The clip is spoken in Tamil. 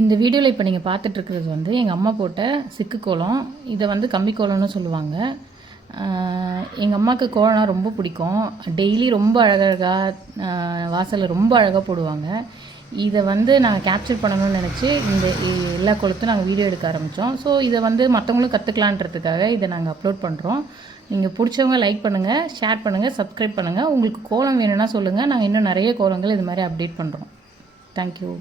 இந்த வீடியோவில் இப்போ நீங்கள் பார்த்துட்ருக்கிறது வந்து எங்கள் அம்மா போட்ட சிக்கு கோலம். இதை வந்து கம்பி கோலம்னு சொல்லுவாங்க. எங்கள் அம்மாவுக்கு கோலம்னா ரொம்ப பிடிக்கும். டெய்லி ரொம்ப அழகழகாக வாசலில் ரொம்ப அழகாக போடுவாங்க. இதை வந்து நாங்கள் கேப்சர் பண்ணணும்னு நினச்சி இந்த எல்லா கோலத்தையும் நாங்கள் வீடியோ எடுக்க ஆரம்பித்தோம். ஸோ இதை வந்து மற்றவங்களும் கற்றுக்கலான்றதுக்காக இதை நாங்கள் அப்லோட் பண்ணுறோம். நீங்கள் பிடிச்சவங்க லைக் பண்ணுங்கள், ஷேர் பண்ணுங்கள், சப்ஸ்கிரைப் பண்ணுங்கள். உங்களுக்கு கோலம் வேணும்னா சொல்லுங்கள். நாங்கள் இன்னும் நிறைய கோலங்கள் இது மாதிரி அப்டேட் பண்ணுறோம். தேங்க்யூ.